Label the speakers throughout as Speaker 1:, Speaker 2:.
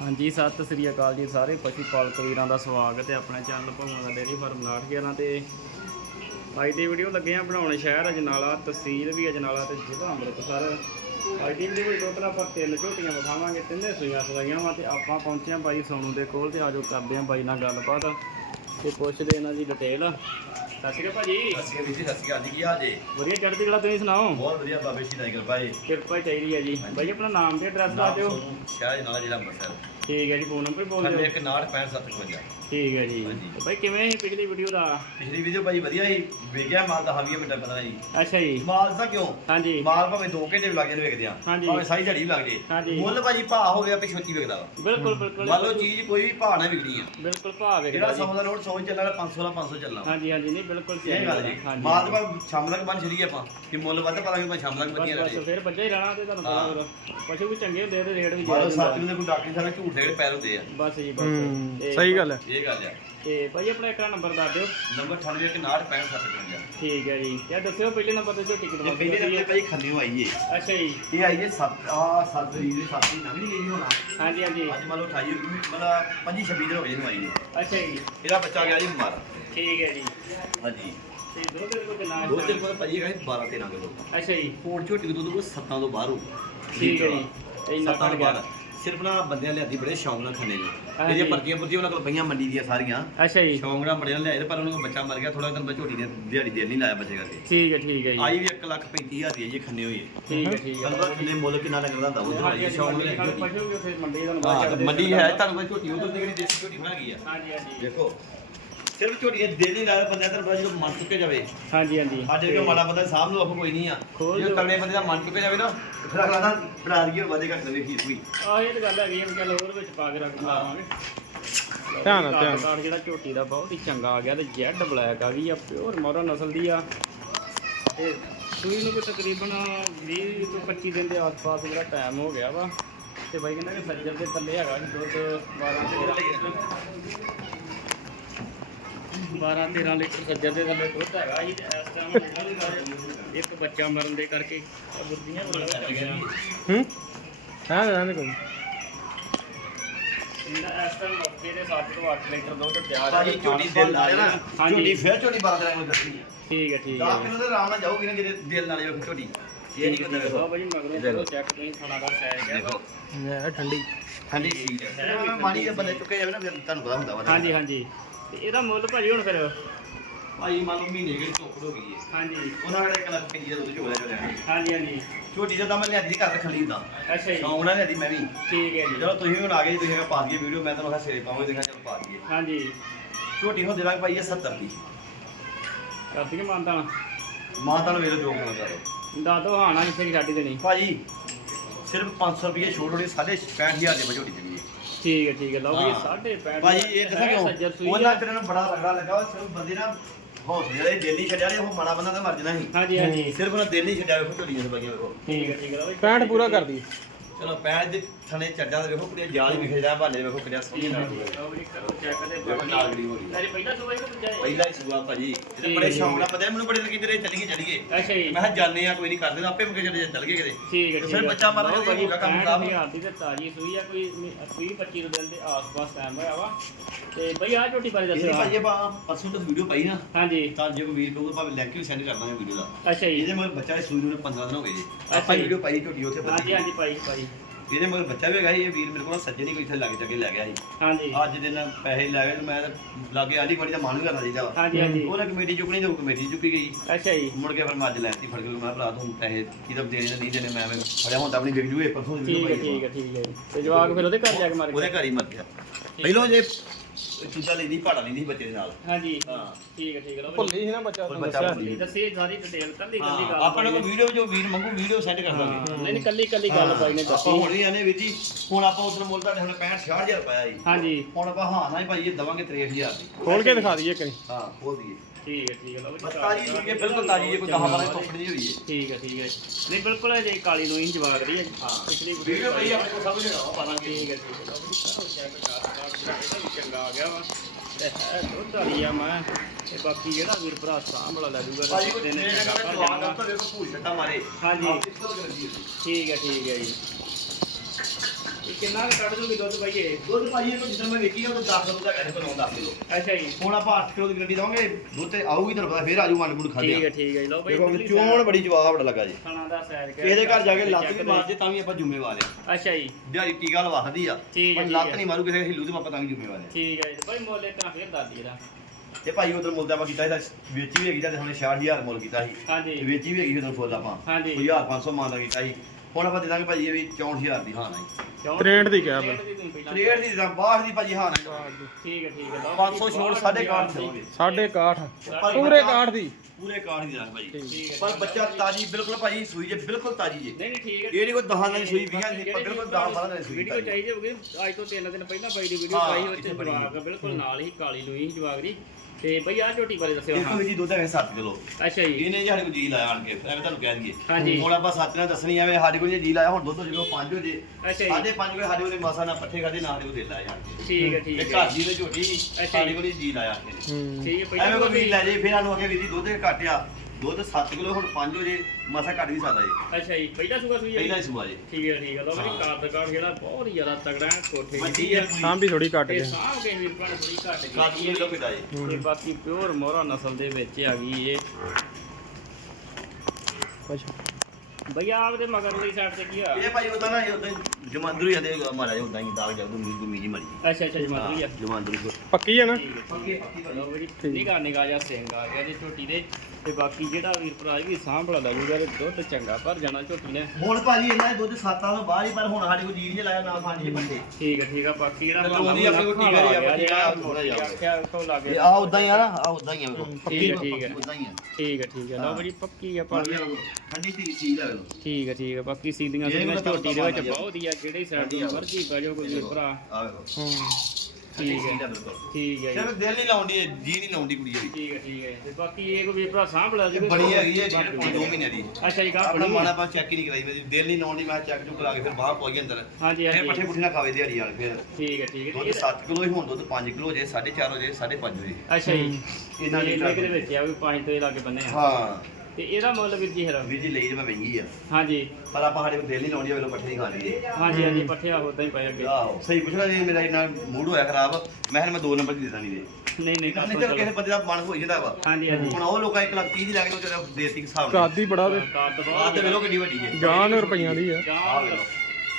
Speaker 1: ਹਾਂਜੀ, ਸਤਿ ਸ੍ਰੀ ਅਕਾਲ ਜੀ ਸਾਰੇ ਪਸ਼ੂ ਪਾਲਕ ਵੀਰਾਂ ਦਾ ਸਵਾਗਤ ਹੈ ਆਪਣੇ ਚੈਨਲ ਭੰਗਾਂ ਦਾ ਡੇਰੀ ਫਾਰਮ 911 ਤੇ। ਅੱਜ ਦੀ ਵੀਡੀਓ ਲੱਗੇ ਆ ਬਣਾਉਣ ਸ਼ਹਿਰ ਅਜਨਾਲਾ, ਤਹਿਸੀਲ ਵੀ ਅਜਨਾਲਾ ਤੇ ਜ਼ਿਲ੍ਹਾ ਅੰਮ੍ਰਿਤਸਰ। ਅੱਜ ਦੀ ਵੀਡੀਓ ਵਿੱਚ ਟੋਟਲ ਆਪਾਂ ਤਿੰਨ ਝੋਟੀਆਂ ਵਿਖਾਵਾਂਗੇ, ਤਿੰਨੇ ਸੂਈਆਂ ਸਵਾਈਆਂ ਵਾ ਤੇ ਆਪਾਂ ਪਹੁੰਚੇ ਆ ਬਾਈ ਸੋਨੂ ਦੇ ਕੋਲ ਤੇ ਆਜੋ ਕਰਦੇ ਆ ਬਾਈ ਨਾਲ ਗੱਲਬਾਤ ਤੇ ਪੁੱਛਦੇ ਇਹਨਾਂ ਦੀ ਡਿਟੇਲ ਸਤਿ ਸ਼੍ਰੀ ਅਕਾਲ ਭਾਜੀ।
Speaker 2: ਸਤਿ ਸ਼੍ਰੀ ਅਕਾਲ ਜੀ ਕੀ ਹਾਲ ਜੀ?
Speaker 1: ਵਧੀਆ ਚੜ੍ਹਦੀ ਕਲਾ ਤੁਸੀਂ ਸੁਣਾਓ?
Speaker 2: ਬਹੁਤ ਵਧੀਆ ਬਾਬੇ ਸ਼੍ਰੀ
Speaker 1: ਕਿਰਪਾ ਚਾਹੀਦੀ ਹੈ ਜੀ। ਬਾਈ ਆਪਣਾ ਨਾਮ ਤੇ ਐਡਰੈਸ ਦੱਸ ਦਿਓ।
Speaker 2: ਸ਼ਾਹ ਨਾਲ ਜ਼ਿਲ੍ਹਾ ਅੰਮ੍ਰਿਤਸਰ।
Speaker 1: ਠੀਕ ਹੈ ਜੀ ਫੋਨ ਨੰਬਰ ਬੋਲ ਦਿਓ।
Speaker 2: 916557
Speaker 1: ਠੀਕ ਹੈ ਜੀ।
Speaker 2: ਹਾਂਜੀ।
Speaker 1: ਤੇ ਬਾਈ ਕਿਵੇਂ ਸੀ ਪਿਛਲੀ ਵੀਡੀਓ ਦਾ?
Speaker 2: ਪਿਛਲੀ ਵੀਡੀਓ ਭਾਈ ਵਧੀਆ ਸੀ ਵੇਖਿਆ ਮਾਲ ਦਾ ਹਾਵੀਆ ਮਿੰਟਾਂ ਪਤਾ ਜੀ।
Speaker 1: ਅੱਛਾ ਜੀ।
Speaker 2: ਮਾਲ ਦਾ ਕਿਉਂ?
Speaker 1: ਹਾਂਜੀ।
Speaker 2: ਮਾਲ ਭਾਵੇਂ 2 ਘੰਟੇ ਵੀ ਲੱਗ ਜਾਣ ਵੇਖਦੇ ਆ
Speaker 1: ਹਾਂਜੀ।
Speaker 2: ਭਾਵੇਂ ਸਾਰੀ ਝੜੀ ਵੀ ਲੱਗ ਜੇ।
Speaker 1: ਹਾਂਜੀ।
Speaker 2: ਮੁੱਲ ਭਾਜੀ ਭਾਅ ਹੋਵੇ ਆਪੇ ਛੋਟੀ ਵੇਖਦਾ ਵਾ।
Speaker 1: ਬਿਲਕੁਲ ਬਿਲਕੁਲ।
Speaker 2: ਮੰਨ ਲਓ ਚੀਜ਼ ਕੋਈ ਵੀ ਭਾਅ ਨਾਲ ਵਿਕਣੀ ਆ।
Speaker 1: ਬਿਲਕੁਲ ਭਾਅ ਵੇਖਦਾ
Speaker 2: ਜਿਹੜਾ
Speaker 1: ਜੀ।
Speaker 2: ਸੌ ਦਾ ਨੋਟ 100 ਚੱਲਣਾ 500 ਦਾ 500 ਚੱਲਣਾ।
Speaker 1: ਹਾਂਜੀ ਹਾਂਜੀ। ਨਹੀਂ ਬਿਲਕੁਲ ਸਹੀ
Speaker 2: ਇਹ ਗੱਲ ਜੀ।
Speaker 1: ਹਾਂਜੀ।
Speaker 2: ਮਾਲ ਭਾਵੇਂ ਸ਼ਾਮ ਤੱਕ ਬੰਨ ਛੜੀਏ ਆਪਾਂ ਕਿ ਮੁੱਲ ਵੱਧ ਪਤਾ ਵੀ ਮੈਂ ਸ਼ਾਮ ਤੱਕ
Speaker 1: ਬਸ
Speaker 2: ਵਧੀਆ
Speaker 1: ਬਸ
Speaker 2: ਰਹੇ।
Speaker 1: ਫਿਰ ਬੱਜਾ ਹੀ ਰਹਿਣਾ ਤੇ ਤੁਹਾਨੂੰ ਪਤਾ
Speaker 2: ਹਾਂ।
Speaker 1: ਫਿਰ। ਪਸ਼ੂ ਵੀ ਚੰਗੇ ਹੁੰਦੇ ਆ ਤੇ ਰੇਟ ਵੀ ਜ਼ਿਆਦਾ
Speaker 2: ਸੱਤ ਨੂੰ ਦੇ ਕੋਈ ਡਾਕਟਰੀ ਸਾਰੇ ਝੂਠ ਦੇ ਜਿਹੜੇ ਪੈਰ ਹੁੰਦੇ ਆ।
Speaker 1: ਬਸ ਜੀ ਬਸ। ਤੇ-
Speaker 3: ਸਹੀ ਗੱਲ ਹੈ
Speaker 2: ਇਹ ਗੱਲ ਆ।
Speaker 1: ਤੇ ਭਾਈ ਆਪਣਾ ਇੱਕ ਨੰਬਰ ਦੱਸ ਦਿਓ।
Speaker 2: ਨੰਬਰ 98 ਕਿ 965
Speaker 1: ਠੀਕ ਹੈ ਜੀ। ਯਾ ਦੱਸਿਓ ਪਹਿਲੇ ਨੰਬਰ ਤੇ ਜੋ ਟਿਕਟ
Speaker 2: ਇਹ ਪਹਿਲੇ ਨੰਬਰ ਭਾਈ ਖੰਨਿਓ ਆਈ ਏ
Speaker 1: ਅੱਛਾ ਜੀ।
Speaker 2: ਇਹ ਆਈ ਏ 7 ਆ 7 ਤਰੀਕ ਦੀ 7 ਦੀ ਨਵੀਂ ਗਈ ਹੋਣਾ।
Speaker 1: ਹਾਂਜੀ ਹਾਂਜੀ।
Speaker 2: ਅੱਜ ਮੰਨ ਲਓ 28 ਮਤਲਬ 25 26 ਦਿਨ ਹੋ ਗਏ ਇਹਨੂੰ ਆਈ ਏ
Speaker 1: ਅੱਛਾ ਜੀ।
Speaker 2: ਇਹਦਾ ਬੱਚਾ ਗਿਆ ਜੀ ਮਰ
Speaker 1: ਠੀਕ ਹੈ ਜੀ।
Speaker 2: ਹਾਂਜੀ।
Speaker 1: ਤੇ ਦੋ ਦਿਨ ਕੋ ਕਿੰਨਾ
Speaker 2: ਦੋ ਦਿਨ ਕੋਲ ਭਾਜੀ ਹੈਗਾ 12 13 ਕਿਲੋ।
Speaker 1: ਅੱਛਾ ਜੀ।
Speaker 2: ਫੋਨ ਝੋਟੀ ਦੁੱਧ ਕੋ 7 ਤੋਂ ਬਾਹਰ ਹੋ
Speaker 1: ਠੀਕ ਹੈ ਜੀ। ਤੇ ਇੰਨਾ
Speaker 2: ਸੱਤਾਂ
Speaker 1: ਘਟ
Speaker 2: ਤੋਂ
Speaker 1: ਗਿਆ
Speaker 2: ਬਾਹਰ। ਸਿਰਫ ਨਾ ਬੰਦਿਆਂ ਲਿਆਦੀ ਬੜੇ ਸ਼ੌਂਕ ਨਾਲ ਖਾਣੇ ਨੇ।
Speaker 1: ਹਾਂਜੀ।
Speaker 2: ਇਹਦੀਆਂ ਪਰਚੀਆਂ ਪੁਰਚੀਆਂ ਉਹਨਾਂ ਕੋਲ ਪਈਆਂ ਮੰਡੀ ਦੀਆਂ ਸਾਰੀਆਂ।
Speaker 1: ਅੱਛਾ ਜੀ।
Speaker 2: ਸ਼ੌਂਕ ਨਾਲ ਬੜਿਆਂ ਲਿਆਏ ਪਰ ਉਹਨਾਂ ਕੋਲ ਬੱਚਾ ਮਰ ਗਿਆ ਥੋੜਾ ਦਿਨ ਬਾਅਦ ਝੋਟੀ ਨੇ ਦਿਹਾੜੀ ਦੇਰ ਨਹੀਂ ਲਾਇਆ ਬੱਚੇ ਕਰਕੇ।
Speaker 1: ਠੀਕ ਹੈ ਠੀਕ ਹੈ ਜੀ।
Speaker 2: ਆਈ ਵੀ 1 ਲੱਖ 35000 ਦੀ ਹੈ ਜੀ ਖੰਨੇ ਹੋਈ ਹੈ।
Speaker 1: ਠੀਕ ਹੈ ਠੀਕ ਹੈ।
Speaker 2: ਤੁਹਾਨੂੰ ਖੰਨੇ ਮੁੱਲ ਕਿੰਨਾ ਲੱਗਦਾ ਹੁੰਦਾ ਉਹ
Speaker 1: ਹਾਂਜੀ
Speaker 2: ਦਿਹਾੜੀ ਸ਼ੌਂਕ ਨਾਲ
Speaker 1: ਮੰਡੀ ਤੁਹਾਨੂੰ
Speaker 2: ਮੰਡੀ ਹੈ ਤੁਹਾਨੂੰ ਝੋਟੀ ਉਧਰ ਦੀ ਕਿਹੜੀ ਦੇਸੀ ਝੋਟੀ ਬਣਾ ਗਈ ਆ।
Speaker 1: ਹਾਂਜੀ ਹਾਂਜੀ।
Speaker 2: ਦੇਖੋ ਸਿਰਫ ਝੋਟੀ ਦੇ ਦਿਲ ਨਹੀਂ ਲਾਇਆ ਬੰਦਾ ਤਾਂ ਜਦੋਂ ਮਨ ਚੁੱਕੇ ਜਾਵੇ
Speaker 1: ਹਾਂਜੀ ਹਾਂਜੀ।
Speaker 2: ਸਾਡੇ ਕੋਲ ਮਾੜਾ ਬੰਦਾ ਸਾਹਮ ਨੂੰ ਆਪ ਕੋਈ ਨਹੀਂ ਆ।
Speaker 1: ਖੋਲ
Speaker 2: ਜੇ
Speaker 1: ਦਿਓ।
Speaker 2: ਤਗੜੇ ਬੰਦੇ ਦਾ ਮਨ ਚੁੱਕੇ ਜਾਵੇ ਨਾ ਤੇ ਫਿਰ ਅਗਲਾ ਦਾ ਬਣਾ ਦਈਏ ਵਾਦੇ ਘੱਟ ਦੇਵੇ ਫੀਸ ਵੀ।
Speaker 1: ਆ ਇਹ ਤਾਂ ਗੱਲ ਹੈਗੀ ਹੈ ਵੀ ਚੱਲ ਹੋਰ ਵਿੱਚ ਪਾ ਕੇ ਰੱਖ ਲਾਵਾਂਗੇ।
Speaker 3: ਧਿਆਨ ਨਾਲ, ਧਿਆਨ ਨਾਲ।
Speaker 1: ਕਾਰਡ ਜਿਹੜਾ ਝੋਟੀ ਦਾ ਬਹੁਤ ਹੀ ਚੰਗਾ ਆ ਗਿਆ ਤੇ ਜੈਡ ਬਲੈਕ ਆ ਗਈ ਆ ਪਿਓਰ ਮੋਰਾ ਨਸਲ ਦੀ ਆ। ਤੇ ਸੂਈ ਨੂੰ ਕੋਈ ਤਕਰੀਬਨ 20 ਤੋਂ 25 ਦਿਨ ਦੇ ਆਸ-ਪਾਸ ਜਿਹੜਾ ਟਾਈਮ ਹੋ ਗਿਆ ਵਾ। ਤੇ ਬਾਈ ਕਹਿੰਦਾ ਕਿ ਸੱਜਰ ਦੇ ਥੱਲੇ ਹੈਗਾ ਜੀ ਦੁੱਧ 12 13 12 13 ਲੀਟਰ ਸੱਜਰ ਦੇ ਥੱਲੇ ਦੁੱਧ ਹੈਗਾ ਜੀ ਤੇ ਇਸ ਟਾਈਮ ਇੱਕ ਬੱਚਾ ਮਰਨ ਦੇ ਕਰਕੇ ਆਹ ਗੁਰਦੀਆਂ ਬੜਾ ਚੱਲ ਗਿਆ।
Speaker 3: ਹੂੰ? ਹਾਂ ਰਹਿਣ ਕੋਈ।
Speaker 1: ਜਿਹੜਾ ਇਸ ਟਾਈਮ ਮੌਕੇ ਦੇ 7 ਤੋਂ 8 ਲੀਟਰ ਦੁੱਧ ਤਿਆਰ ਹੈ
Speaker 2: ਭਾਜੀ ਝੋਟੀ ਦਿਲ ਨਾਲ ਨਾ।
Speaker 1: ਹਾਂਜੀ।
Speaker 2: ਝੋਟੀ ਫਿਰ ਝੋਟੀ ਬਾਦ ਰਾਂਗੇ ਦੱਸੀ
Speaker 1: ਠੀਕ ਹੈ ਠੀਕ
Speaker 2: 10
Speaker 1: ਹੈ
Speaker 2: ਕਿਲੋ ਦੇ ਆਰਾਮ ਨਾਲ ਜਾਊਗੀ ਨਾ ਜਿਹਦੇ ਦਿਲ ਨਾਲ ਵੇਖੋ ਝੋਟੀ ਇਹ ਨਹੀਂ ਕਹਿੰਦਾ
Speaker 1: ਲਓ
Speaker 2: ਵੇਖੋ
Speaker 1: ਭਾਜੀ ਮਗਰੋਂ ਚਲੋ ਚੈੱਕ ਤੁਸੀਂ ਖਾਣਾ ਦਾ ਸਾਈਜ਼ ਹੈ।
Speaker 2: ਦੇਖੋ।
Speaker 3: ਇਹ ਠੰਡੀ।
Speaker 2: ਠੰਡੀ ਸੀ ਮਾੜੀ ਜਿਹੀ ਬੰਦੇ ਚੁੱਕੇ ਜਾਵੇ ਨਾ ਫਿਰ ਤੁਹਾਨੂੰ ਪਤਾ ਹੁੰਦਾ ਵਾ।
Speaker 1: ਹਾਂਜੀ ਹਾਂਜੀ। ਤੇ ਇਹਦਾ ਮੁੱਲ ਭਾਜੀ ਹੁਣ ਫਿਰ
Speaker 2: ਭਾਈ ਮੰਨ ਲਓ ਮਹੀਨੇ ਕਿਹੜੀ ਧੁੱਪ ਹੋ ਗਈ ਹੈ।
Speaker 1: ਹਾਂਜੀ।
Speaker 2: ਉਹਨਾਂ ਕਿਹੜੇ ਇੱਕ ਲੱਖ ਪੰਜੀ ਦਾ ਦੁੱਧ ਚੋਲਿਆ ਲੈਣਾ
Speaker 1: ਹਾਂਜੀ ਹਾਂਜੀ।
Speaker 2: ਝੋਟੀ ਦਾ ਤਾਂ ਮੈਂ ਲਿਆਦੀ ਘਰ ਰੱਖਣ ਲਈ ਹੁੰਦਾ
Speaker 1: ਅੱਛਾ ਜੀ।
Speaker 2: ਸ਼ੌਂਕ ਨਾਲ ਲਿਆਦੀ ਮੈਂ ਵੀ।
Speaker 1: ਠੀਕ ਹੈ ਜੀ।
Speaker 2: ਚਲੋ ਤੁਸੀਂ ਹੁਣ ਆ ਗਏ ਜੀ, ਤੁਸੀਂ ਕਿਹਾ ਪਾ ਦਈਏ ਵੀਡੀਓ ਮੈਂ ਤੁਹਾਨੂੰ ਕਿਹਾ ਸਿਰੇ ਪਾਵਾਂਗੇ ਦੇਖਿਆ ਚਲੋ ਪਾ ਦਈਏ।
Speaker 1: ਹਾਂਜੀ।
Speaker 2: ਝੋਟੀ ਹੋ ਦੇਣਾ ਭਾਈ ਇਹ 70 ਦੀ।
Speaker 1: ਕਰਦੀ ਕਿ ਮੰਨਦਾ
Speaker 2: ਮਾਤਾ ਨੂੰ ਵੇਲੇ ਜੋ ਕੋਲ ਕਰੋ
Speaker 1: ਦਾਦੋ ਹਾਣਾ ਇੱਥੇ ਹੀ ਛੱਡ ਹੀ ਦੇਣੀ।
Speaker 2: ਭਾਜੀ ਸਿਰਫ 500 ਰੁਪਏ ਛੋੜ ਹੋਣੀ 65000 ਦੇ ਦੇਣੀ ਹੈ।
Speaker 1: ਠੀਕ ਹੈ ਠੀਕ ਹੈ। ਲਓ ਵੀ
Speaker 2: ਹਾਂ।
Speaker 1: 65
Speaker 2: ਭਾਜੀ ਇਹ ਦੱਸਾਂ
Speaker 1: ਸੱਜਰ
Speaker 2: ਕਿਉਂ
Speaker 1: ਸੂਈ
Speaker 2: ਉਹਨਾਂ
Speaker 1: ਆ।
Speaker 2: ਤੇਰੇ ਨੂੰ ਬੜਾ ਰਗੜਾ ਲੱਗਾ ਉਹ ਸਿਰਫ ਬੰਦੇ ਨਾ ਹੌਸਲੇ ਵਾਲੇ ਦਿਲ ਨਹੀਂ ਛੱਡਿਆ ਉਹ ਮਾੜਾ ਬੰਦਾ ਤਾਂ ਮਰ ਜਾਣਾ ਸੀ।
Speaker 1: ਹਾਂਜੀ ਹਾਂਜੀ।
Speaker 2: ਸਿਰਫ ਉਹਨਾਂ ਦਿਲ ਨਹੀਂ ਛੱਡਿਆ ਵੇਖੋ ਝੋਟੀਆਂ ਦੇ ਬਾਕੀ ਵੇਖੋ
Speaker 1: ਠੀਕ ਹੈ ਠੀਕ ਹੈ ਲਓ ਵੀ
Speaker 3: 65 ਪੂਰਾ ਕਰ ਦੀ
Speaker 2: ਚਲੋ ਪੈਣ ਦੇ ਥਣੇ ਚੱਡਾ ਦੇ ਵੇਖੋ ਕੁੜੀਆਂ ਜਾਲ ਹੀ ਵਿਖੇ ਜਾ ਭਾਲੇ ਵੇਖੋ
Speaker 1: ਠੀਕ
Speaker 2: ਸੋਹਣੀ
Speaker 1: ਹੈ
Speaker 2: ਲੱਗਦੀ ਹੈ
Speaker 1: ਲਓ ਵੀ ਕਰੋ ਚੈੱਕ ਤੇ
Speaker 2: ਵੇਖੋ ਨਾਗੜੀ ਹੋ ਰਹੀ ਹੈ
Speaker 1: ਅਰੇ ਪਹਿਲਾਂ
Speaker 2: ਹੀ ਸੂਆ ਭਾਜੀ। ਇਹਦੇ ਬੜੇ ਸ਼ੌਂਕ ਨਾਲ ਪਤਾ ਮੈਨੂੰ ਬੜੇ ਲੱਗੀ ਤੇਰੇ ਚੱਲੀਏ ਚੱਲੀਏ।
Speaker 1: ਅੱਛਾ ਜੀ।
Speaker 2: ਮੈਂ ਕਿਹਾ ਜਾਣੇ ਆ ਕੋਈ ਨਹੀਂ ਕਰਦੇ ਆਪੇ ਮੁਕੇ ਚਲੇ ਚੱਲ ਗਏ ਕਿਤੇ।
Speaker 1: ਠੀਕ ਹੈ
Speaker 2: ਤੇ
Speaker 1: ਠੀਕ
Speaker 2: ਫਿਰ ਬੱਚਾ ਮਰ ਗਿਆ
Speaker 1: ਭਾਜੀ
Speaker 2: ਹੋਊਗਾ ਕੰਮ
Speaker 1: 65
Speaker 2: ਖਰਾਬ।
Speaker 1: ਦੀ ਤੇ ਤਾਜੀ ਸੂਈ ਆ ਕੋਈ 20 25 ਦਿਨ ਦੇ ਆਸ-ਪਾਸ ਟਾਈਮ ਹੋਇਆ ਵਾ। ਤੇ ਬਈ ਆ ਝੋਟੀ ਬਾਰੇ
Speaker 2: ਇਹਦੀ
Speaker 1: ਦੱਸਿਓ
Speaker 2: ਭਾਜੀ ਆਪਾਂ ਪਰਸੋਂ ਤੋਂ ਵੀਡੀਓ ਪਾਈ ਨਾ
Speaker 1: ਹਾਂਜੀ।
Speaker 2: ਤਾਂ ਜੇ ਕੋਈ ਵੀਰ ਕਹੂਗਾ ਭਾਵੇਂ ਲੈ ਕੇ ਵੀ ਸੈਂਡ ਕਰ ਦਾਂਗੇ ਵੀਡੀਓ ਦਾ।
Speaker 1: ਅੱਛਾ ਜੀ।
Speaker 2: ਇਹਦੇ ਮਗਰ ਬੱਚਾ ਸੂਈ ਨੂੰ 15 ਦਿਨ ਹੋ ਗਏ ਜੀ।
Speaker 1: ਅੱਛਾ
Speaker 2: ਆਪਾਂ
Speaker 1: ਜੀ।
Speaker 2: ਵੀਡੀਓ ਪਾਈ ਝੋਟੀ ਉੱਥੇ
Speaker 1: ਹਾਂਜੀ ਹਾਂਜੀ ਭਾਈ ਭਾਈ
Speaker 2: ਇਹਦੇ ਮਗਰ ਬੱਚਾ ਵੀ ਹੈਗਾ ਸੀ ਇਹ ਵੀਰ ਮੇਰੇ ਕੋਲ ਸੱਜੇ ਨਹੀਂ ਕੋਈ ਇੱਥੇ ਲੱਗ ਚੱਕੇ ਲੈ ਗਿਆ ਸੀ।
Speaker 1: ਹਾਂਜੀ।
Speaker 2: ਅੱਜ ਦੇ ਨਾਲ ਪੈਸੇ ਲੈ ਗਏ ਤੇ ਮੈਂ ਤਾਂ ਲਾਗੇ ਆਲੀ ਬੜੀ ਦਾ ਮਨ ਵੀ ਕਰਨਾ ਚਾਹੀਦਾ ਵਾ।
Speaker 1: ਹਾਂਜੀ ਹਾਂਜੀ।
Speaker 2: ਉਹਨੇ ਕਮੇਟੀ ਚੁੱਕਣੀ ਤੇ ਉਹ ਕਮੇਟੀ ਚੁੱਕੀ ਗਈ।
Speaker 1: ਅੱਛਾ ਜੀ।
Speaker 2: ਮੁੜ ਕੇ ਫਿਰ ਮੈਂ ਅੱਜ ਲੈਤੀ ਫੜ ਕੇ ਮੈਂ ਭਰਾ ਤੂੰ ਪੈਸੇ ਕਿਦੋਂ ਦੇਣੇ ਨਹੀਂ ਦੇਣੇ ਮੈਂ ਐਵੇਂ ਫੜਿਆ ਹੁੰਦਾ ਆਪਣੀ ਵਿਕ ਜੂਏ ਪਰਸੋਂ ਦੀ
Speaker 1: ਠੀਕ ਹੈ ਠੀਕ ਹੈ ਠੀਕ ਹੈ। ਜੀ। ਤੇ ਜਵਾਕ ਫਿਰ ਉਹਦੇ ਘਰ ਜਾ ਕੇ ਮਾਰ
Speaker 2: ਉਹਦੇ ਘਰ ਹੀ ਮਰ ਗਿਆ। ਪਹਿਲੋਂ ਜੇ ਚੂਤਾ ਲੈਂਦੀ ਭਾੜਾ ਲੈਂਦੀ ਬੱਚੇ ਦੇ ਨਾਲ।
Speaker 1: ਹਾਂਜੀ
Speaker 2: ਹਾਂ।
Speaker 1: ਠੀਕ ਹੈ ਠੀਕ ਹੈ। ਲਓ
Speaker 3: ਭੁੱਲੀ ਸੀ ਨਾ ਬੱਚਾ ਤੁਹਾਨੂੰ
Speaker 2: ਬੱਚਾ
Speaker 3: ਦੱਸਿਆ
Speaker 2: ਭੁੱਲੀ।
Speaker 1: ਦੱਸੀ ਸਾਰੀ ਡਿਟੇਲ ਕੱਲੀ ਕੱਲੀ
Speaker 2: ਹਾਂ,
Speaker 1: ਗੱਲ
Speaker 2: ਆਪਾਂ ਨੂੰ ਵੀਡੀਓ ਜੋ ਵੀਰ ਮੰਗੂ ਵੀਡੀਓ ਸੈਂਡ ਕਰ ਦਾਂਗੇ।
Speaker 1: ਹਾਂ, ਨਹੀਂ ਨਹੀਂ ਕੱਲੀ ਕੱਲੀ ਗੱਲ ਪਾਈ ਨੇ
Speaker 2: ਆਪਾਂ
Speaker 1: ਦੱਸੀ।
Speaker 2: ਹੁਣ ਵੀ ਆਨੇ ਵੀਰ ਜੀ ਹੁਣ ਆਪਾਂ ਉਸ ਨੂੰ ਮੁੱਲ ਤੁਹਾਡੇ ਹੁਣ 65 66000 ਰੁਪਇਆ ਜੀ।
Speaker 1: ਹਾਂਜੀ।
Speaker 2: ਹੁਣ ਆਪਾਂ ਹਾਂ ਨਾ ਹੀ ਭਾਈ ਇਹ ਦਵਾਂਗੇ 63000 ਦੀ।
Speaker 3: ਖੋਲ ਕੇ ਦਿਖਾ ਦਈਏ ਕਰੀ
Speaker 2: ਹਾਂ ਖੋਲ ਦਈਏ।
Speaker 1: ਠੀਕ ਹੈ ਠੀਕ ਹੈ ਲਓ ਜੀ,
Speaker 2: ਬਸ ਤਾਜੀ ਸੂਈ ਹੈ ਬਿਲਕੁਲ ਤਾਜੀ ਹੈ ਕੋਈ 10 12 ਧੁੱਪ ਨਹੀਂ ਹੋਈ ਹੈ।
Speaker 1: ਠੀਕ ਹੈ ਠੀਕ ਹੈ ਨਹੀਂ ਬਿਲਕੁਲ ਜੇ ਕਾਲੀ ਨੂੰ ਹੀ ਜਵਾਕ ਰਹੀ ਹੈ
Speaker 2: ਹਾਂ
Speaker 1: ਪਿਛਲੀ
Speaker 2: ਵੀਡੀਓ ਭਾਈ ਆਪਣੇ ਕੋਲ ਸਭ ਜਿਹੜਾ ਪਾ ਦਾਂਗੇ
Speaker 1: ਠੀਕ ਹੈ ਠੀਕ ਹੈ ਲਓ ਜੀ, ਸਾਰਾ ਚੈੱਕ ਕਰ ਕਰ ਵੀ ਚੰਗਾ ਆ ਗਿਆ ਵਾ। ਤੇ ਹੈ ਦੁੱਧ ਵਾਲੀ ਆ ਮੈਂ। ਤੇ ਬਾਕੀ ਜਿਹੜਾ ਵੀਰ ਭਰਾ ਵਾਲਾ ਲੈ
Speaker 2: ਭਾਜੀ ਕੋਈ
Speaker 1: ਚੰਗਾ ਕਰ ਜਾਣਾ। ਹਾਂਜੀ।
Speaker 2: ਹੈ
Speaker 1: ਠੀਕ ਹੈ ਠੀਕ ਹੈ ਜੀ। ਕਿੰਨਾ ਕੁ ਕੱਢ ਦੂਗੀ ਦੁੱਧ ਬਾਈਏ
Speaker 2: ਦੁੱਧ ਭਾਜੀ ਇਹ ਜਿੱਦਾਂ ਮੈਂ ਵੇਖੀ ਆ ਉਹ 10 ਕਿਲੋ ਦਾ ਕਹਿੰਦੇ ਤੋਂ 9 10 ਕਿਲੋ।
Speaker 1: ਅੱਛਾ ਜੀ।
Speaker 2: ਹੁਣ ਆਪਾਂ 8 ਕਿਲੋ ਦੀ ਗੱਡੀ ਦਵਾਂਗੇ ਦੁੱਧ ਤੇ ਆਊਗੀ ਤੁਹਾਨੂੰ ਪਤਾ ਫੇਰ ਆਜੂ ਮਨ ਮੁੰਡ ਖਾਦੇ
Speaker 1: ਠੀਕ ਹੈ ਠੀਕ ਹੈ ਜੀ, ਲਓ ਬਾਈ
Speaker 2: ਦੇਖੋ
Speaker 1: ਪਹਿਲੀ
Speaker 2: ਚੋਣ ਬੜੀ ਜਵਾਬ ਬੜਾ ਲੱਗਾ ਜੀ।
Speaker 1: ਖਾਣਾ ਦਾ ਸਾਈਜ਼
Speaker 2: ਕਿਸੇ ਦੇ ਘਰ ਜਾ ਕੇ ਲੱਤ ਵੀ ਮਾਰ ਜੇ ਤਾਂ ਵੀ ਆਪਾਂ ਜ਼ਿੰਮੇਵਾਰ ਆ।
Speaker 1: ਅੱਛਾ ਜੀ।
Speaker 2: ਦਿਹਾੜੀ ਟੀਕਾ ਲਵਾਖਦੀ ਆ।
Speaker 1: ਠੀਕ ਹੈ,
Speaker 2: ਪਰ
Speaker 1: ਠੀਕ
Speaker 2: ਲੱਤ
Speaker 1: ਹੈ।
Speaker 2: ਨਹੀਂ ਮਾਰੂ ਕਿਸੇ ਹਿੱਲੂ ਤੇ ਆਪਾਂ ਤਾਂ ਵੀ ਜ਼ਿੰਮੇਵਾਰ ਆ।
Speaker 1: ਠੀਕ ਹੈ ਜੀ। ਬਾਈ ਮੋਲੇ ਤਾਂ ਫੇਰ ਦੱਸ ਦਾ
Speaker 2: ਇਹ ਭਾਈ ਉਧਰ ਮੁੱਲ ਦਾ ਆਪਾਂ ਕੀਤਾ ਇਹਦਾ ਵੇਚੀ ਵੀ ਹੈਗੀ ਤਾਂ ਹੁਣੇ 66000 ਮੁੱਲ ਕੀਤਾ ਸੀ।
Speaker 1: ਹਾਂਜੀ।
Speaker 2: ਵੇਚੀ ਵੀ ਹੈਗੀ ਫਿਰ ਫੁੱਲ ਆਪਾਂ।
Speaker 1: ਹਾਂਜੀ।
Speaker 2: 1500 ਮੰਨ ਦਾ ਕੀਤਾ ਸੀ। ਹੁਣ ਆਪਾਂ ਦੇ ਦਾਂਗੇ ਭਾਜੀ ਇਹ ਵੀ 64000 ਦੀ ਹਾਂ ਨਹੀਂ।
Speaker 1: ਕਿਉਂ?
Speaker 3: 63 ਦੀ ਕਿਹਾ
Speaker 1: ਦੀ ਤੁਸੀਂ ਪਹਿਲਾਂ-
Speaker 2: ਰੇਟ ਦੀ ਤਾਂ 62 ਦੀ ਭਾਜੀ ਹਾਂ ਨਹੀਂ।
Speaker 1: ਠੀਕ ਹੈ ਠੀਕ ਹੈ ਲਓ।
Speaker 2: 500 ਛੋੜ 6.5 ਦੇਵਾਂਗੇ।
Speaker 3: ਸਾਢੇ 61
Speaker 2: ਪਰ
Speaker 3: ਪੂਰੇ
Speaker 2: ਬੱਚਾ-
Speaker 3: 61 ਦੀ।
Speaker 2: ਪੂਰੇ ਕਾਠ ਦੀ ਦਾਂਗੇ ਭਾਜੀ।
Speaker 1: ਠੀਕ ਹੈ
Speaker 2: ਪਰ ਬੱਚਾ ਤਾਜੀ ਬਿਲਕੁਲ ਭਾਜੀ ਸੂਈ ਜੇ ਬਿਲਕੁਲ ਤਾਜੀ ਜੇ।
Speaker 1: ਨਹੀਂ ਨਹੀਂ ਠੀਕ ਹੈ।
Speaker 2: ਇਹ ਨਹੀਂ ਕੋਈ ਦਹਾਂ ਨਾਲ ਸੂਈ 20 ਦੀ ਪਰ ਬਿਲਕੁਲ 10 12 ਨਾਲ ਸੂਈ
Speaker 1: ਵੀਡੀਓ
Speaker 2: ਤਾਜੀ।
Speaker 1: ਚਾਹੀਦੀ ਹੋਊਗੀ ਅੱਜ ਤੋਂ ਤਿੰਨ ਦਿਨ ਪਹਿਲਾਂ ਬਾਈ ਦੀ ਵੀਡੀਓ
Speaker 2: ਹਾਂ,
Speaker 1: ਪਾਈ ਉਹ
Speaker 2: ਇੱਥੇ
Speaker 1: ਚ ਬਿਲਕੁਲ ਨਾਲ ਹੀ ਕਾਲੀ ਲੋਈ ਸੀ ਦੀ। ਤੇ ਬਈ ਆਹ ਝੋਟੀ ਬਾਰੇ ਦੱਸਿਓ
Speaker 2: ਦੇਖੋ
Speaker 1: ਹਾਂ।
Speaker 2: ਜੀ ਦੁੱਧ ਹੈਗਾ 7 ਕਿਲੋ।
Speaker 1: ਅੱਛਾ ਜੀ।
Speaker 2: ਇਹਨੇ ਜੀ ਸਾਡੇ ਕੋਲ ਜੀ ਲਾਇਆ ਆਣ ਕੇ ਐਵੇਂ ਤੁਹਾਨੂੰ ਕਹਿ ਦਈਏ
Speaker 1: ਹਾਂਜੀ।
Speaker 2: ਹੁਣ ਆਪਾਂ ਸੱਤ ਨਾਲ ਦੱਸਣੀ ਐਵੇਂ ਸਾਡੇ ਕੋਲ ਜੇ ਜੀ ਲਾਇਆ ਹੁਣ ਦੁੱਧ ਜਦੋਂ 5 ਹੋ ਜੇ
Speaker 1: ਅੱਛਾ ਜੀ।
Speaker 2: ਸਾਢੇ 5 ਵਜੇ ਸਾਡੇ ਕੋਲ ਮਾਸਾ ਨਾਲ ਪੱਠੇ ਖਾਦੇ ਨਾਲ ਸਾਡੇ ਕੋਲ ਦੇ ਲਾਇਆ ਜਾਣ ਕੇ।
Speaker 1: ਠੀਕ ਹੈ
Speaker 2: ਤੇ
Speaker 1: ਠੀਕ
Speaker 2: ਘਰ
Speaker 1: ਹੈ
Speaker 2: ਦੀ ਤੇ ਝੋਟੀ ਸਾਡੇ ਕੋਲ ਹੀ ਜੀ ਲਾਇਆ ਆਣ ਕੇ।
Speaker 3: ਹੂੰ।
Speaker 1: ਠੀਕ ਹੈ ਪਹਿਲਾਂ
Speaker 2: ਐਵੇਂ ਕੋਈ ਵੀ ਲੈ ਜੇ ਫਿਰ ਸਾਨੂੰ ਅੱਗੇ ਵੀ ਜੀ ਦੁੱਧ ਘੱਟ ਆ। ਦੁੱਧ 7 ਕਿਲੋ ਹੁਣ 5 ਹੋ ਜੇ ਮਾਸਾ ਘੱਟ ਵੀ ਸਕਦਾ ਜੀ।
Speaker 1: ਅੱਛਾ ਜੀ ਪਹਿਲਾ ਸੁਗਾ ਸੂਈ ਹੈ
Speaker 2: ਪਹਿਲਾਂ ਹੀ ਸੁਬਾ ਜੀ।
Speaker 1: ਠੀਕ ਹੈ ਠੀਕ ਹੈ। ਲਓ
Speaker 2: ਹਾਂ।
Speaker 1: ਕਾਰ ਦਾ ਕਾਰ ਜਿਹੜਾ ਬਹੁਤ ਹੀ ਜ਼ਿਆਦਾ ਤਗੜਾ ਹੈ ਕੋਠੇ ਦੀ
Speaker 2: ਹੈ।
Speaker 1: ਹੈ।
Speaker 3: ਸਾਂ ਵੀ ਥੋੜੀ ਘੱਟ
Speaker 1: ਤੇ
Speaker 3: ਗਿਆ।
Speaker 1: ਸਾਹ ਕੇ ਵੀਰ ਭੈਣ ਥੋੜੀ ਘੱਟ ਗਈ
Speaker 2: ਕਿਲੋ ਪਿਤਾ ਜੀ।
Speaker 1: ਤੇ ਬਾਕੀ ਪਿਓਰ ਮੋਹਰਾ ਨਸਲ ਦੇ ਵਿੱਚ ਆ ਗਈ ਇਹ।
Speaker 3: ਅੱਛਾ।
Speaker 1: ਬਈ ਆਪਦੇ ਮਗਰਲੀ ਸਾਈਡ ਤੇ ਕੀ ਆ
Speaker 2: ਇਹ ਭਾਈ ਉਦਾਂ ਨਾ ਉਦਾਂ ਜਮਾਂਦਰੂ ਜਾਂਦੇ ਮਾਰਾ ਜਾ ਉਦਾਂ ਹੀ ਦਾਗ ਜਾ ਉਦੋਂ ਮੀਂਹ ਮੀਂਹ ਮਰੀ
Speaker 1: ਅੱਛਾ ਅੱਛਾ ਜਮਾਤਰੀ ਆ।
Speaker 2: ਜਮਾਂਦਰੂ
Speaker 3: ਪੱਕੀ ਆ ਨਾ?
Speaker 1: ਠੀਕ ਹੈ
Speaker 2: ਪੱਕੀ ਪੱਕੀ
Speaker 1: ਲਓ ਬਈ। ਨਿਗਾ ਨਿਗਾ ਜਾਂ ਸਿੰਘ ਆ ਗਿਆ ਜੀ ਝੋਟੀ ਦੇ। ਤੇ ਬਾਕੀ ਜਿਹੜਾ ਵੀਰ ਭਰਾ ਵੀ ਸਾਂਭਲਾ ਦਾ ਜੂਗਾ ਤੇ ਦੁੱਧ ਚੰਗਾ ਭਰ ਜਾਣਾ ਝੋਟੀ ਨੇ।
Speaker 2: ਹੁਣ ਭਾਜੀ ਇਹਨਾਂ ਦੁੱਧ 7 ਤੋਂ ਬਾਹਰ ਹੀ ਪਰ ਹੁਣ ਸਾਡੇ ਕੋਲ ਜੀਰ ਜੇ ਲਾਇਆ ਨਾ ਖਾਣ ਜੇ ਬੰਦੇ।
Speaker 1: ਠੀਕ ਹੈ ਠੀਕ ਹੈ ਬਾਕੀ ਜਿਹੜਾ
Speaker 2: ਉਹਦੀ ਆਪਣੀ ਟੀਕਾ ਨਹੀਂ ਆਪਾਂ
Speaker 1: ਜਿਹੜਾ
Speaker 2: ਥੋੜ੍ਹਾ ਜਿਹਾ।
Speaker 1: ਆਖਿਆ ਤੋਂ ਲੱਗੇ
Speaker 2: ਆ ਉਦਾਂ ਹੀ ਆ ਨਾ ਆ ਉਦਾਂ ਹੀ ਆ ਵੇਖੋ।
Speaker 1: ਠੀਕ ਹੈ, ਠੀਕ ਹੈ।
Speaker 2: ਉਦਾਂ ਹੀ ਆ।
Speaker 1: ਠੀਕ ਹੈ ਠੀਕ ਹੈ ਲਓ ਬੜੀ ਪੱਕੀ ਆ ਪਰ
Speaker 2: ਠੰਡੀ ਸੀ ਚੀਜ਼ ਲੈ ਲਓ
Speaker 1: ਠੀਕ ਹੈ ਠੀਕ ਹੈ ਬਾਕੀ ਸੀਦੀਆਂ ਸੀਦੀਆਂ ਝੋਟੀ ਦੇ ਵਿੱਚ ਬਹੁਤ ਹੀ ਆ ਜਿਹੜੇ ਸਾਈਡ ਤੋਂ? ਮਰਜ਼ੀ ਪੈ ਜਾਓ ਕੋਈ ਭਰਾ।
Speaker 2: ਆ ਵੇਖੋ
Speaker 3: ਹੂੰ।
Speaker 1: ਠੀਕ ਹੈ। ਠੀਕ ਹੈ ਜੀ।
Speaker 2: ਸਿਰਫ ਦਿਲ ਨਹੀਂ ਲਾਉਂਦੀ ਜੀ ਨਹੀਂ ਲਾਉਂਦੀ ਕੁੜੀ ਇਹਦੀ।
Speaker 1: ਠੀਕ ਹੈ ਠੀਕ ਹੈ ਤੇ ਬਾਕੀ ਇਹ ਕੋਈ ਭਰਾ ਸਾਂਭਲਾ ਜੀ
Speaker 2: ਬੜੀ ਹੈਗੀ ਹੈ ਡੇਢ ਦੋ ਮਹੀਨਿਆਂ ਦੀ।
Speaker 1: ਅੱਛਾ ਜੀ ਕਾ
Speaker 2: ਆਪਣਾ
Speaker 1: ਬੜੀ
Speaker 2: ਮਾਣਾ ਪਾ ਚੈੱਕ ਹੀ ਨਹੀਂ ਕਰਾਈ ਮੇਰੀ ਦਿਲ ਨਹੀਂ ਲਾਉਂਦੀ ਮੈਂ ਚੈੱਕ ਚੁੱਕ ਲਾ ਕੇ ਫਿਰ ਬਾਹਰ ਪਹੁੰਚ ਅੰਦਰ।
Speaker 1: ਹਾਂਜੀ
Speaker 2: ਫਿਰ
Speaker 1: ਹਾਂਜੀ
Speaker 2: ਪੱਠੇ ਪੁੱਠੇ ਨਾ ਖਾਵੇ ਦਿਹਾੜੀ ਵਾਲੇ ਫਿਰ।
Speaker 1: ਠੀਕ ਹੈ ਠੀਕ ਹੈ।
Speaker 2: ਦੁੱਧ 7 ਕਿਲੋ ਹੀ ਹੁਣ ਦੁੱਧ 5 ਕਿਲੋ ਜੇ 4.5 ਹੋ ਜੇ 5.5 ਹੋ ਜੇ
Speaker 1: ਅੱਛਾ ਜੀ।
Speaker 2: ਇਹਨਾਂ ਦੀ
Speaker 1: ਇਹ ਦੇ ਵਿੱਚ ਆ ਵੀ ਪੰਜ ਤੋਂ ਲਾਗੇ ਬੰਨੇ ਆ।
Speaker 2: ਹਾਂ।
Speaker 1: ਤੇ ਇਹਦਾ ਮੁੱਲ ਵੀਰ ਜੀ ਹੈਰਾ।
Speaker 2: ਵੀਰ ਜੀ ਲਈ ਤੇ ਮੈਂ ਮਹਿੰਗੀ ਆ।
Speaker 1: ਹਾਂਜੀ।
Speaker 2: ਪਰ ਆਪਾਂ ਸਾਡੇ ਕੋਲ ਦਿਲ ਨਹੀਂ ਲਾਉਂਦੀ ਵੇਲੇ ਪੱਠੇ ਨਹੀਂ ਖਾਂਦੀ
Speaker 1: ਹਾਂਜੀ ਹਾਂਜੀ ਪੱਠੇ ਆ ਉਦਾਂ ਹੀ ਪਏ ਅੱਗੇ।
Speaker 2: ਆਹੋ ਸਹੀ ਪੁੱਛਣਾ ਜੀ ਮੇਰਾ ਇੰਨਾ ਮੂਡ ਹੋਇਆ ਖਰਾਬ ਮੈਂ ਕਿਹਾ ਮੈਂ ਦੋ ਨੰਬਰ ਦੀ ਦੇ ਦਾਂਗੀ ਦੇ
Speaker 1: ਨਹੀਂ ਨਹੀਂ
Speaker 2: ਨਹੀਂ ਤਾਂ ਕਿਸੇ ਬੰਦੇ ਦਾ ਮਨ ਹੋ ਜਾਂਦਾ ਵਾ।
Speaker 1: ਹਾਂਜੀ ਹਾਂਜੀ।
Speaker 2: ਹੁਣ ਉਹ ਲੋਕਾਂ 1 ਲੱਖ 30 ਦੀ ਲੱਗ ਲੋ ਚਲੋ ਦੇਤੀ ਹਿਸਾਬ ਨਾਲ।
Speaker 3: ਕਾਦੀ ਬੜਾ ਤੇ
Speaker 1: ਕਾਰ ਤੋਂ
Speaker 2: ਆਹ ਤੇ ਵੇਲੋ ਕਿੰਨੀ ਵੱਡੀ ਹੈ
Speaker 3: ਜਾਨ ਰੁਪਈਆਂ ਦੀ ਆ।
Speaker 1: ਗਾਂ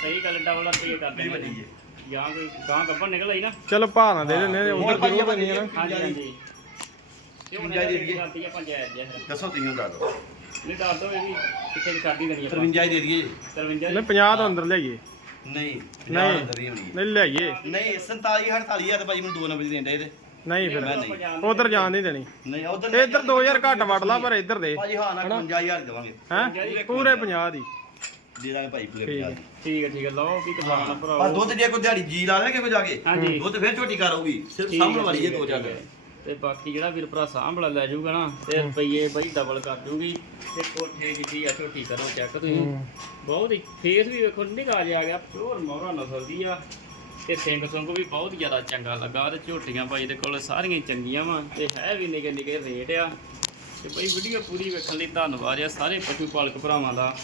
Speaker 1: ਸਹੀ ਗੱਲ ਡਬਲ ਰੁਪਏ ਕਰਦੇ
Speaker 2: ਵੱਡੀ ਹੈ
Speaker 1: ਜਾਂ। ਕੋਈ ਗਾਂ ਗੱਬਰ ਨਿਕਲ ਆਈ ਨਾ।
Speaker 3: ਚਲੋ ਨਾ ਦੇ ਦਿੰਦੇ ਉਧਰ ਜ਼ਰੂਰ ਦੇਣੀ ਆ ਨਾ।
Speaker 1: ਹਾਂਜੀ ਹਾਂਜੀ। ਤੇ ਹੁਣ
Speaker 2: ਪੰਜਾਹ ਦੇ
Speaker 1: ਇਹ
Speaker 2: ਦਈਏ।
Speaker 1: ਜਾਂਦੀ ਆ ਪੰਚਾਇਤ ਜੇ
Speaker 2: ਦੱਸੋ ਤੁਸੀਂ
Speaker 1: ਨਹੀਂ ਦੱਸ ਦੋ ਇਹ ਵੀ ਕਿੱਥੇ ਦੀ ਛਾਡੀ ਦੇਣੀ ਆਪਾਂ।
Speaker 2: 53 ਹੀ ਦੇ ਦਈਏ।
Speaker 1: 53
Speaker 3: ਨਹੀਂ 50 ਤੋਂ ਅੰਦਰ ਲਿਆਈਏ।
Speaker 2: ਨਹੀਂ
Speaker 3: ਨਹੀਂ।
Speaker 2: 50 ਅੰਦਰ ਹੀ ਹੋਣੀ ਹੈ
Speaker 3: ਨਹੀਂ ਲਿਆਈਏ।
Speaker 2: ਨਹੀਂ 47 48 ਆ ਤੇ ਭਾਜੀ ਮੈਨੂੰ ਦੋ ਨੰਬਰ ਦੀ ਦੇਂਦਾ ਇਹਦੇ।
Speaker 3: ਨਹੀਂ
Speaker 2: ਮੈਂ
Speaker 3: ਫਿਰ।
Speaker 2: ਨਹੀਂ
Speaker 3: ਉਧਰ ਜਾਣ ਨਹੀਂ ਦੇਣੀ।
Speaker 2: ਨਹੀਂ ਉਧਰ
Speaker 3: ਇੱਧਰ 2000 ਘੱਟ ਵੜ ਲਾ ਪਰ ਇੱਧਰ ਦੇ।
Speaker 2: ਭਾਜੀ ਹਾਂ ਨਾ 55000 ਦੇਵਾਂਗੇ।
Speaker 3: ਹੈ? ਪੂਰੇ 50 ਦੀ।
Speaker 2: ਦੇ ਦਾਂਗੇ ਭਾਈ ਪੂਰੇ
Speaker 3: ਠੀਕ
Speaker 2: 50
Speaker 3: ਹੈ।
Speaker 2: ਦੀ।
Speaker 1: ਠੀਕ ਹੈ ਠੀਕ ਹੈ। ਲਓ ਕੀ ਕਿਸਾਨ
Speaker 2: ਪਰ
Speaker 1: ਭਰਾਵੋ
Speaker 2: ਦੁੱਧ ਜੇ ਕੋਈ ਦਿਹਾੜੀ ਜੀ ਲਾ ਲੈ ਕੇ ਕੋ ਜਾ ਕੇ
Speaker 1: ਹਾਂਜੀ।
Speaker 2: ਦੁੱਧ ਫਿਰ ਝੋਟੀ ਕਰ ਆਊਗੀ। ਸਿਰਫ ਸਾਹਮਣ ਵਾਲੀ ਦੋ।
Speaker 1: ਤੇ ਬਾਕੀ ਜਿਹੜਾ ਵੀਰ ਭਰਾ ਸਾਂਭਲਾ ਲੈ ਜਾਊਗਾ ਨਾ ਤੇ ਰੁਪਈਏ ਬਈ ਡਬਲ ਕਰ ਜੂਗੀ। ਤੇ ਕੋਠੇ ਕੀਤੀ ਆ ਝੋਟੀ ਕਰੋ ਚੈੱਕ ਤੁਸੀਂ। ਬਹੁਤ ਹੀ ਫੇਸ ਵੀ ਵੇਖੋ ਨਿਕਾ ਜਿਹਾ ਆ ਗਿਆ ਪਿਓਰ ਮੋਹਰਾ ਨਸਲ ਦੀ ਆ। ਤੇ ਸਿੰਘ ਸੰਗ ਵੀ ਬਹੁਤ ਜ਼ਿਆਦਾ ਚੰਗਾ ਲੱਗਾ ਤੇ ਝੋਟੀਆਂ ਭਾਈ ਦੇ ਕੋਲ ਸਾਰੀਆਂ ਚੰਗੀਆਂ ਵਾ ਤੇ ਹੈ ਵੀ ਨਿਕੇ ਨਿਕੇ ਰੇਟ ਆ। ਤੇ ਬਈ ਵੀਡੀਓ ਪੂਰੀ ਵੇਖਣ ਲਈ ਧੰਨਵਾਦ ਆ ਸਾਰੇ ਪਸ਼ੂ ਪਾਲਕ ਭਰਾਵਾਂ ਦਾ।